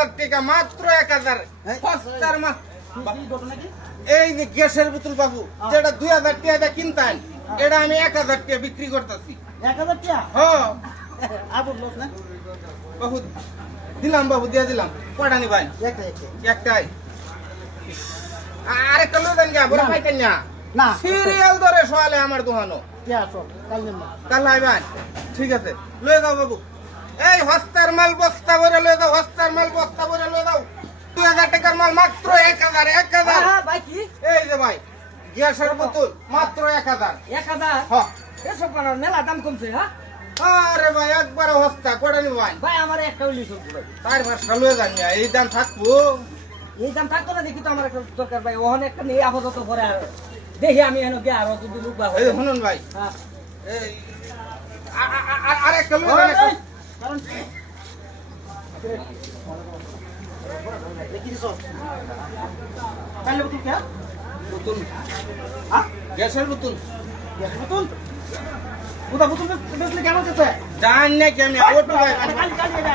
1000 টাকা, মাত্র 1000। সস্তার মাল। এই যে গ্যাসের বোতল বাবু, যেটা 2000 টাকা কিনতেন, এটা আমি 1000 টাকা বিক্রি করতেছি। 1000 টাকা? হ্যাঁ আবুর লোক না? বাবু, দিলাম বাবু, দিয়ে দিলাম। কয়টা নিবেন? একটাই। আরেকটা লো দেন গা, বড় পাইতেন না। না সিরিয়াল ধরে সওয়ালে আমার দোকানো। কে আসো কাল নিন না। কাল আইবেন? ঠিক আছে, লয়ে যাও বাবু। এই হস্তার মাল বস্তা ভরে লয়ে যাও, হস্তার মাল বস্তা ভরে লয়ে যাও। 2000 টাকার মাল মাত্র 1000। হ্যাঁ ভাই কি? এই যে ভাই, গ্যাসের বোতল মাত্র 1000। 1000? হ্যাঁ। এসব করার মেলা দাম কমছে, হ্যাঁ? আরে ভাই, একবারে হস্তা কয়টা নিবেন? ভাই আমার একটা হইলি চলবে ভাই। 4-5টা লয়ে যান না, এই দাম থাকবো। এই দাম থাকতো না, দেখি তো আমার একটা দরকার ভাই। ওখানে একটা নেই আপাতত পরে আর দেখি আমি এনে গিয়ে আরো যদি লোক এই শুনুন ভাই, হ্যাঁ এই আরেকটা লয়ে যান। কারণ দেখি দিছো কালে বুতুল কে? বোতল, হ্যাঁ গ্যাসের বোতল। বুতুল বুতা বুতুল বেচলে কেমন যেতে? জান না কি আমি ওটো ভাই, কালি কালি এটা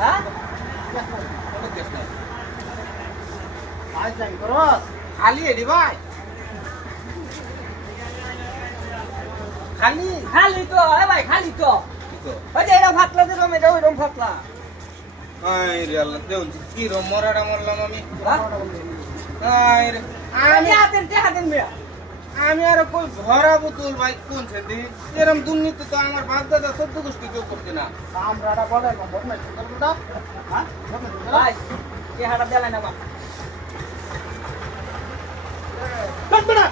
হ্যাঁ আজ যাই করস খালি এডি ভাই, খালি। খালি তো এ ভাই খালি তো ওই যে এটা ফাটলা যে রম এটা ওই রম ফাটলা আই রে আল্লাহ, দেউন কি রো মরাটা মরলাম আমি। হ্যাঁ আই রে, আমি হাতেন মিয়া আমি আর কই ভরা বোতল ভাই কোন ছেদি, এরকম দুর্নীতি তো আমার বাপ দাদা 14 গোষ্ঠী কেউ করতে না। আমরাটা বলে বদমাই করলটা হ্যাঁ ভাই কে হাড়া দেলাই না বা কতটা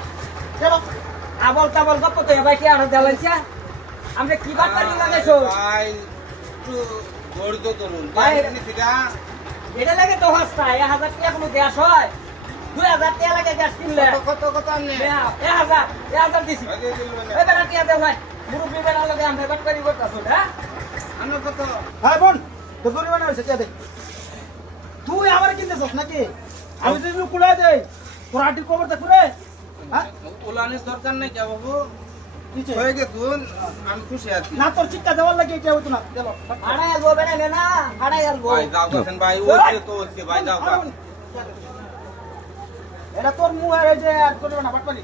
চলো আবল তাবল গপ তো ভাই কে হাড়া দেলাইছে আমরা কি বাত পারি লাগাইছো ভাই একটু ধৈর্য ধরুন ভাই, দুর্নীতিটা। এটা লাগে তো হস্তা 1000 টাকা কোনো গ্যাস হয় 2000 টাকা লাগে গ্যাস কিনলে কত আনলে? 1000 দিছি আগে দিলবেন এই বেটা টিয়া দে ভাই মুরব্বি বেটা লাগে আমরা বাট করি করতাছো হ্যাঁ আনো কত? হ্যাঁ বোন তো পরিমাণ হইছে কে দে তুই আমার কিনতেছস নাকি আমি তো এগুলো কুলাই দেই তোর আটির খবর দেখ রে হ্যাঁ উলানের দরকার নাই কে বাবু, নিচে হয়ে গেছুন, আমি খুশি আছি। না তোর চিন্তা দেওয়ার লাগে এটা হইতো না চলো আড়াই আলবো বেটা নে না আড়াই আলবো ভাই যাও গেছেন ভাই, ওইছে তো ওইছে ভাই, যাও গা। এটা তোর মুখ আর এই যে আর করবে না বাট পারি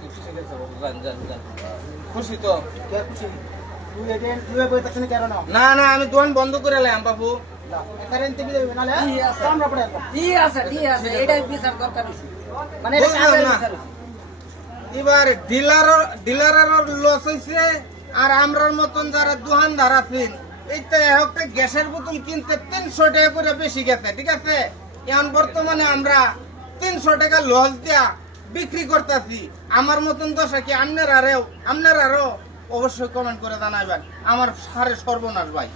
খুশি গেছে বাবু, যান যান যান। খুশি তো? কে খুশি তুই এটা তুই বই তাছনে কেন না না না, আমি দোকান বন্ধ করে এলাম বাবু। কারেন্ট টিভি দেবে নালে আমরা পড়ে আসবো ঠিক আছে এটাই বিচার দরকার হইছে মানে এটা বুঝলাম কাজের না। বিচার হইছে। এবার ডিলারের লস হয়েছে, আর আমরার মতন যারা দোকানদার আছেন, এইটা একটা গ্যাসের বোতল কিনতে 300 টাকা করে বেশি গেছে, ঠিক আছে? এখন বর্তমানে আমরা 300 টাকা লস দিয়া বিক্রি করতেছি। আমার মতন দশা কি আপনারাও অবশ্যই কমেন্ট করে জানাবেন। আমার সারে সর্বনাশ ভাই।